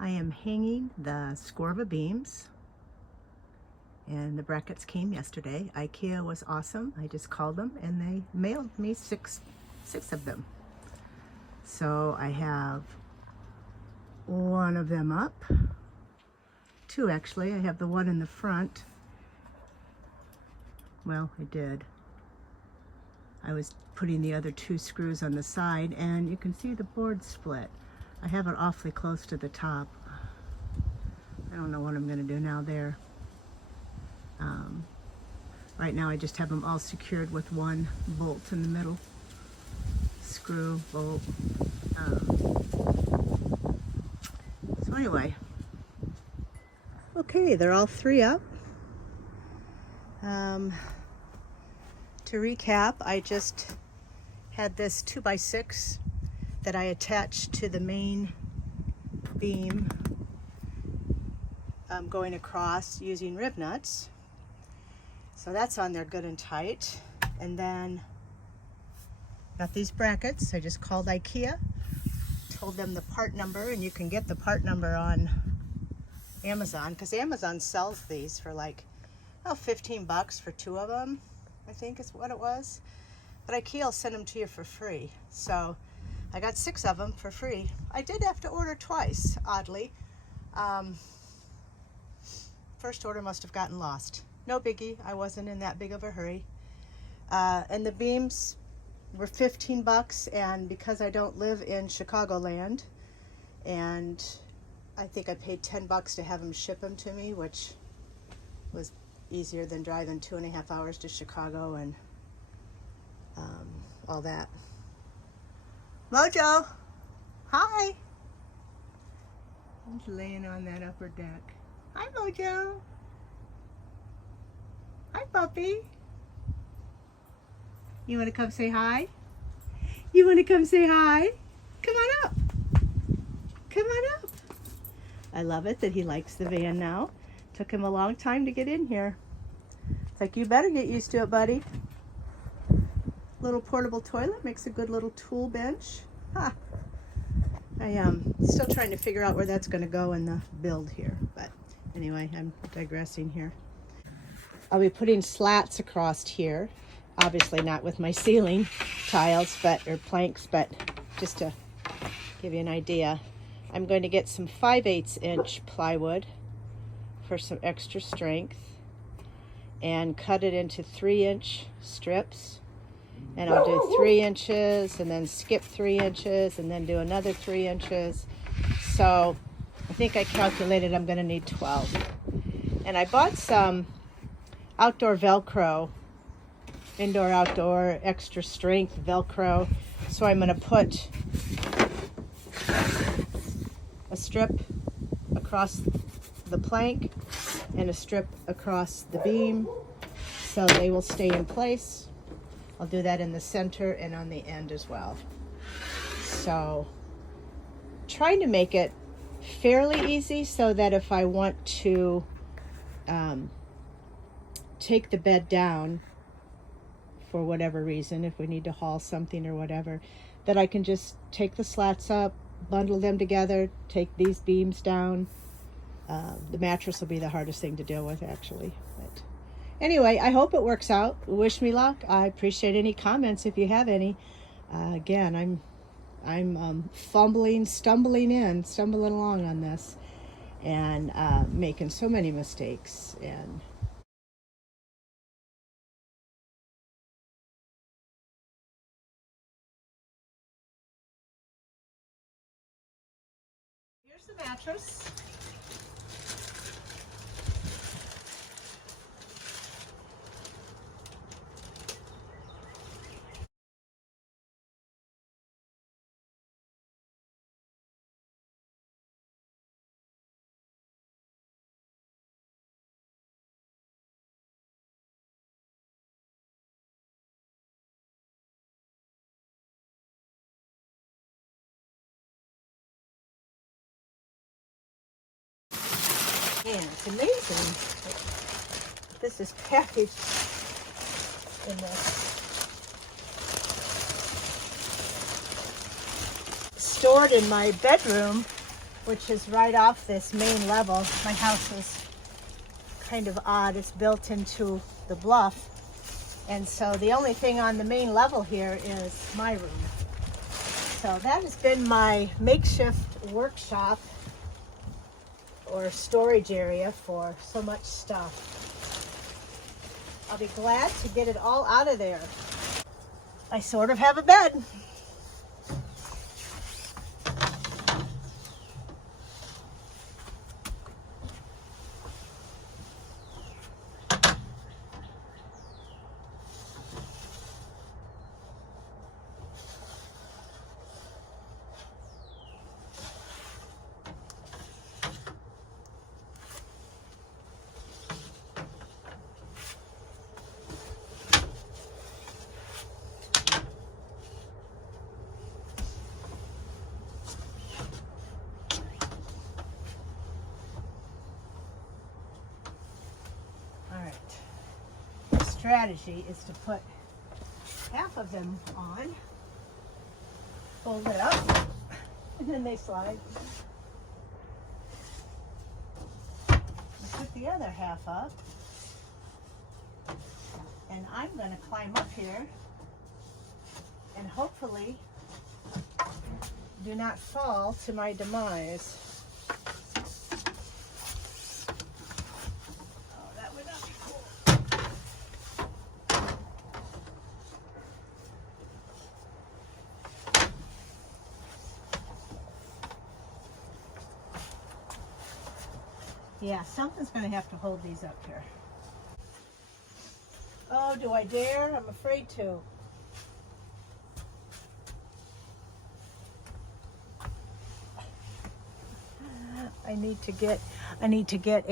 I am hanging the Skorva beams, and the brackets came yesterday. IKEA was awesome. I just called them and they mailed me six of them. So I have one of them up, two actually. I have the one in the front. Well, I did. I was putting the other two screws on the side, and you can see the board split. I have it awfully close to the top. I don't know what I'm going to do now there. Right now I just have them all secured with one bolt in the middle. Screw, bolt. So anyway. Okay, they're all three up. To recap, I just had this 2x6 that I attached to the main beam, going across using rib nuts. So that's on there good and tight. And then got these brackets. I just called IKEA, told them the part number, and you can get the part number on Amazon, because Amazon sells these for like, oh, 15 bucks for two of them, I think is what it was. But IKEA will send them to you for free. So I got 6 of them for free. I did have to order twice, oddly. First order must have gotten lost. No biggie, I wasn't in that big of a hurry. And the beams were 15 bucks, and because I don't live in Chicagoland, and I think I paid 10 bucks to have them ship them to me, which was easier than driving 2.5 hours to Chicago and all that. Mojo, hi. He's laying on that upper deck. Hi, Mojo. Hi, puppy. You want to come say hi? You want to come say hi? Come on up. Come on up. I love it that he likes the van now. Took him a long time to get in here. It's like, you better get used to it, buddy. Little portable toilet makes a good little tool bench. Huh. I am still trying to figure out where that's going to go in the build here. But anyway, I'm digressing here. I'll be putting slats across here. Obviously not with my ceiling tiles, or planks, but just to give you an idea. I'm going to get some 5/8 inch plywood for some extra strength and cut it into 3-inch strips. And I'll do 3 inches and then skip 3 inches and then do another 3 inches. So I think I calculated I'm going to need 12. And I bought some outdoor Velcro, indoor, outdoor, extra strength Velcro. So I'm going to put a strip across the plank and a strip across the beam so they will stay in place. I'll do that in the center and on the end as well. So trying to make it fairly easy so that if I want to take the bed down for whatever reason, if we need to haul something or whatever, that I can just take the slats up, bundle them together, take these beams down. The mattress will be the hardest thing to deal with, actually. But anyway, I hope it works out. Wish me luck. I appreciate any comments if you have any. Again, I'm stumbling along on this, and making so many mistakes. And here's the mattress. Man, it's amazing. This is packaged in this. Stored in my bedroom which is right off this main level. My house is kind of odd. It's built into the bluff. And so the only thing on the main level here is my room. So that has been my makeshift workshop or storage area for so much stuff. I'll be glad to get it all out of there. I sort of have a bed. Strategy is to put half of them on, fold it up, and then they slide. Put the other half up, and I'm going to climb up here and hopefully do not fall to my demise. Yeah, something's going to have to hold these up here. Oh, do I dare? I'm afraid to. I need to get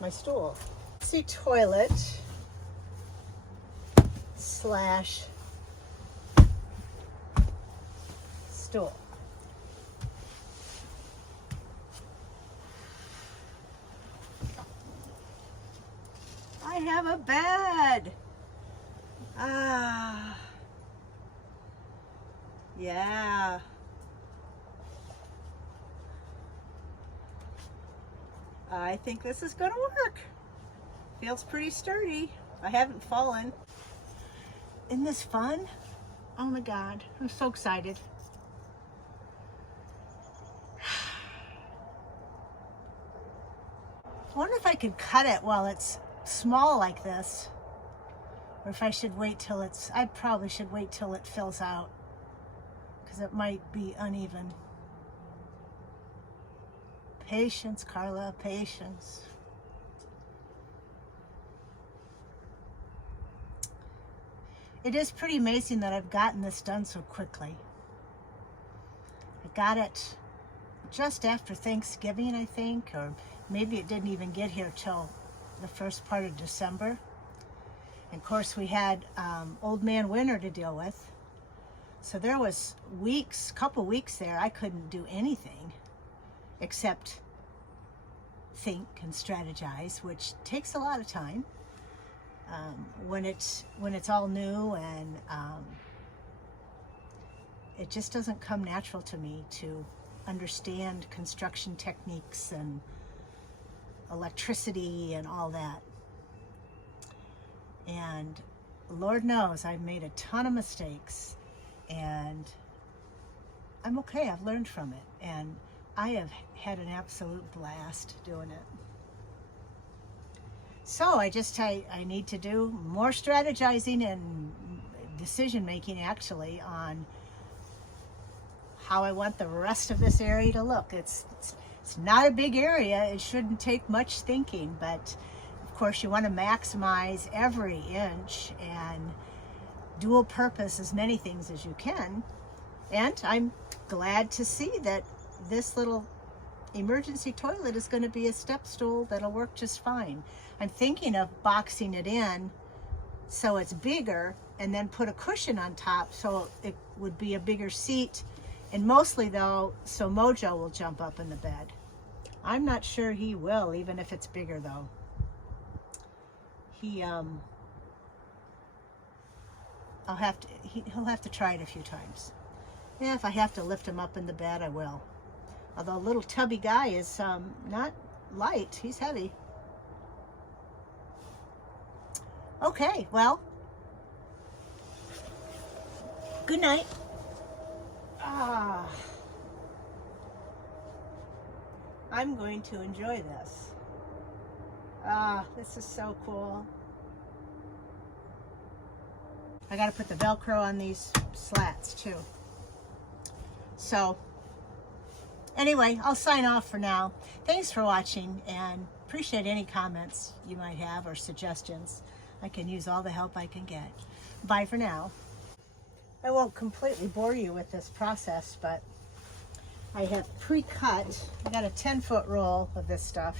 my stool. See, toilet slash stool. I have a bed. Ah. Yeah. I think this is going to work. Feels pretty sturdy. I haven't fallen. Isn't this fun? Oh my God, I'm so excited. I wonder if I could cut it while it's small like this, or if I should wait till I probably should wait till it fills out, because it might be uneven. Patience, Karla, patience. It is pretty amazing that I've gotten this done so quickly. I got it just after Thanksgiving, I think, or maybe it didn't even get here till the first part of December. And of course we had old man winter to deal with. So there was couple weeks there I couldn't do anything except think and strategize, which takes a lot of time when it's all new, and it just doesn't come natural to me to understand construction techniques and electricity and all that. And Lord knows I've made a ton of mistakes, and I'm okay. I've learned from it, and I have had an absolute blast doing it. So I need to do more strategizing and decision making, actually, on how I want the rest of this area to look. It's not a big area. It shouldn't take much thinking, but of course you want to maximize every inch and dual purpose as many things as you can. And I'm glad to see that this little emergency toilet is going to be a step stool that'll work just fine. I'm thinking of boxing it in so it's bigger, and then put a cushion on top so it would be a bigger seat, and mostly though so Mojo will jump up in the bed. I'm not sure he will, even if it's bigger though. He'll have to try it a few times. Yeah, if I have to lift him up in the bed, I will. Although little tubby guy is not light, he's heavy. Okay, well, good night. I'm going to enjoy this. This is so cool. I got to put the Velcro on these slats too. So anyway, I'll sign off for now. Thanks for watching, and appreciate any comments you might have or suggestions. I can use all the help I can get. Bye for now. I won't completely bore you with this process, but I have pre-cut. I got a 10-foot roll of this stuff,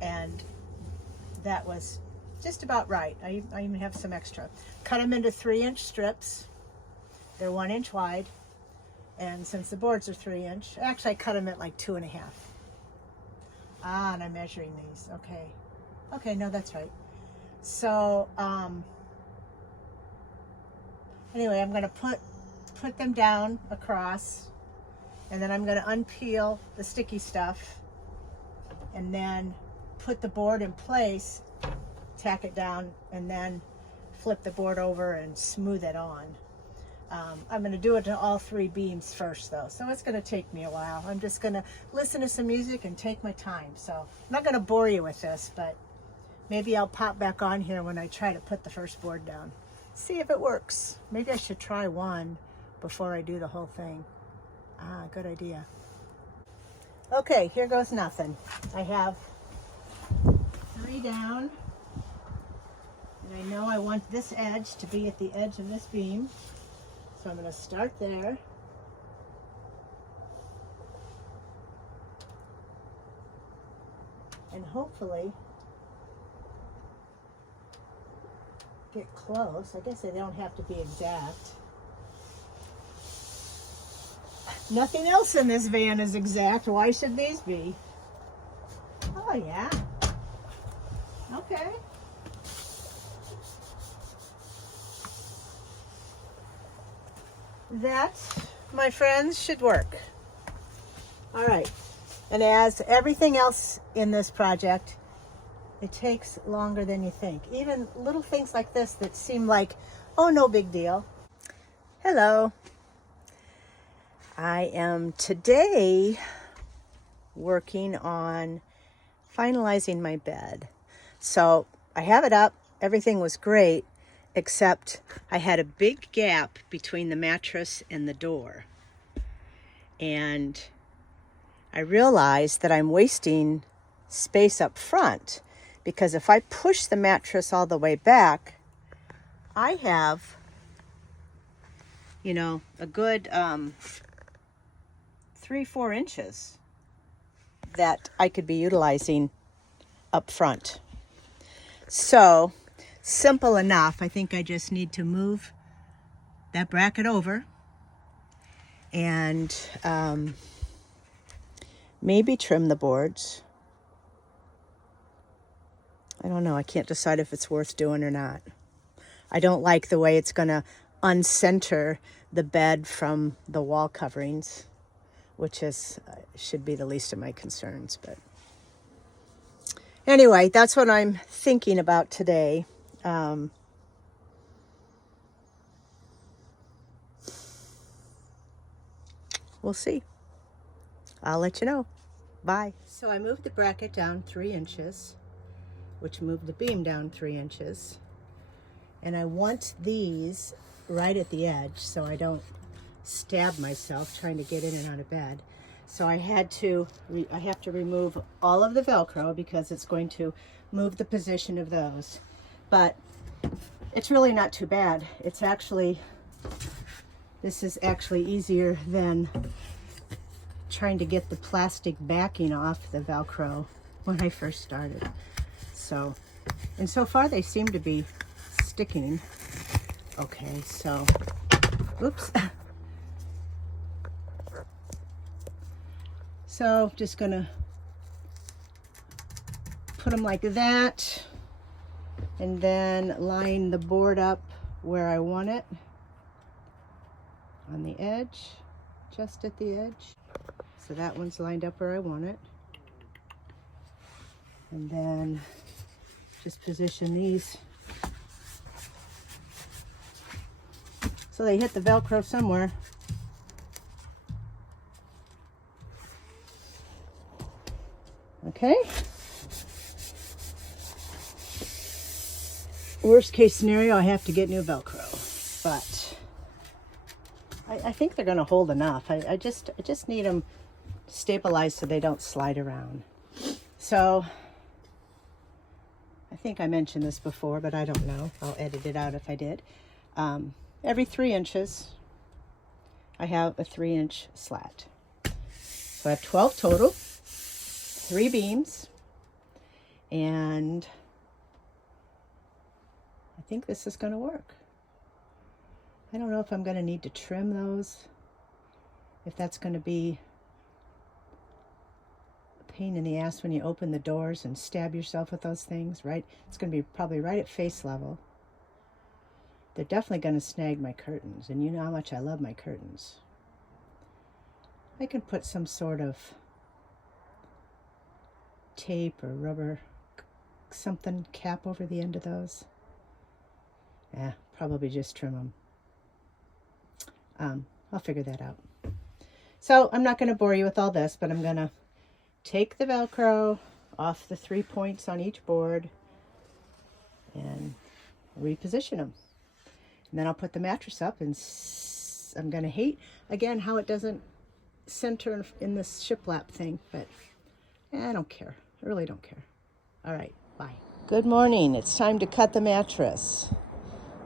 and that was just about right. I even have some extra. Cut them into 3-inch strips. They're 1 inch wide, and since the boards are 3-inch, actually I cut them at like 2.5. And I'm measuring these. Okay, no, that's right. So anyway, I'm going to put them down across, and then I'm going to unpeel the sticky stuff, and then put the board in place, tack it down, and then flip the board over and smooth it on. I'm going to do it to all 3 beams first though, so it's going to take me a while. I'm just going to listen to some music and take my time. So I'm not going to bore you with this, but maybe I'll pop back on here when I try to put the first board down. See if it works. Maybe I should try one before I do the whole thing. Good idea. Okay, here goes nothing. I have 3 down, and I know I want this edge to be at the edge of this beam, so I'm going to start there. And hopefully get close. I guess they don't have to be exact. Nothing else in this van is exact. Why should these be? Oh yeah. Okay. That, my friends, should work. All right. And as everything else in this project, it takes longer than you think. Even little things like this that seem like, oh, no big deal. Hello. I am today working on finalizing my bed. So I have it up. Everything was great, except I had a big gap between the mattress and the door. And I realized that I'm wasting space up front, because if I push the mattress all the way back, I have, you know, a good 3-4 inches that I could be utilizing up front. So simple enough. I think I just need to move that bracket over and maybe trim the boards. I don't know. I can't decide if it's worth doing or not. I don't like the way it's going to uncenter the bed from the wall coverings, which is should be the least of my concerns. But anyway, that's what I'm thinking about today. We'll see. I'll let you know. Bye. So I moved the bracket down 3 inches, which moved the beam down 3 inches. And I want these right at the edge so I don't stab myself trying to get in and out of bed. So I have to remove all of the Velcro because it's going to move the position of those. But it's really not too bad. It's actually, this is actually easier than trying to get the plastic backing off the Velcro when I first started. So, and so far they seem to be sticking. Okay, so, oops. So just gonna put them like that and then line the board up where I want it on the edge, just at the edge. So that one's lined up where I want it. And then just position these so they hit the Velcro somewhere. Okay. Worst case scenario, I have to get new Velcro, but I think they're going to hold enough. I just need them stabilized so they don't slide around. So I think I mentioned this before, but I don't know. I'll edit it out if I did. Every 3 inches, I have a 3-inch slat. So I have 12 total, 3 beams, and I think this is going to work. I don't know if I'm going to need to trim those, if that's going to be a pain in the ass when you open the doors and stab yourself with those things, right? It's going to be probably right at face level. They're definitely going to snag my curtains, and you know how much I love my curtains. I can put some sort of tape or rubber, something, cap over the end of those. Yeah, probably just trim them. I'll figure that out. So I'm not going to bore you with all this, but I'm going to take the Velcro off the 3 points on each board and reposition them. And then I'll put the mattress up, and I'm going to hate, again, how it doesn't center in this shiplap thing, but I don't care. I really don't care. All right, bye. Good morning. It's time to cut the mattress.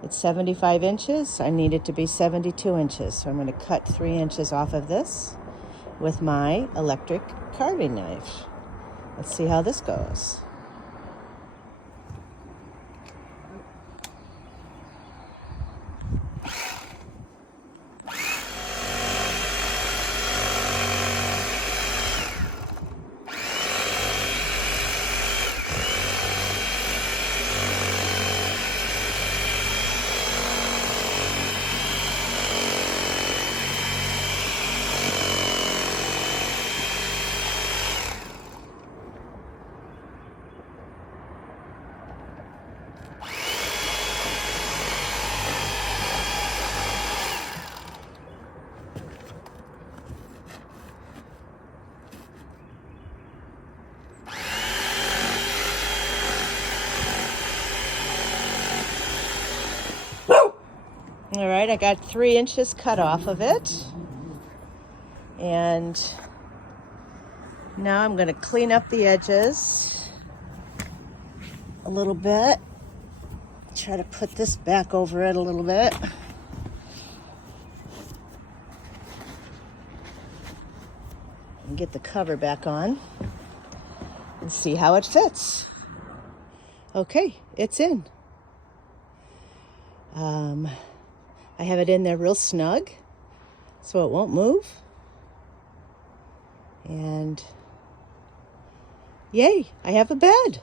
It's 75 inches. I need it to be 72 inches. So I'm going to cut 3 inches off of this with my electric carving knife. Let's see how this goes. All right, I got 3 inches cut off of it. And now I'm going to clean up the edges a little bit. Try to put this back over it a little bit. And get the cover back on and see how it fits. Okay, it's in. I have it in there real snug so it won't move. And yay, I have a bed.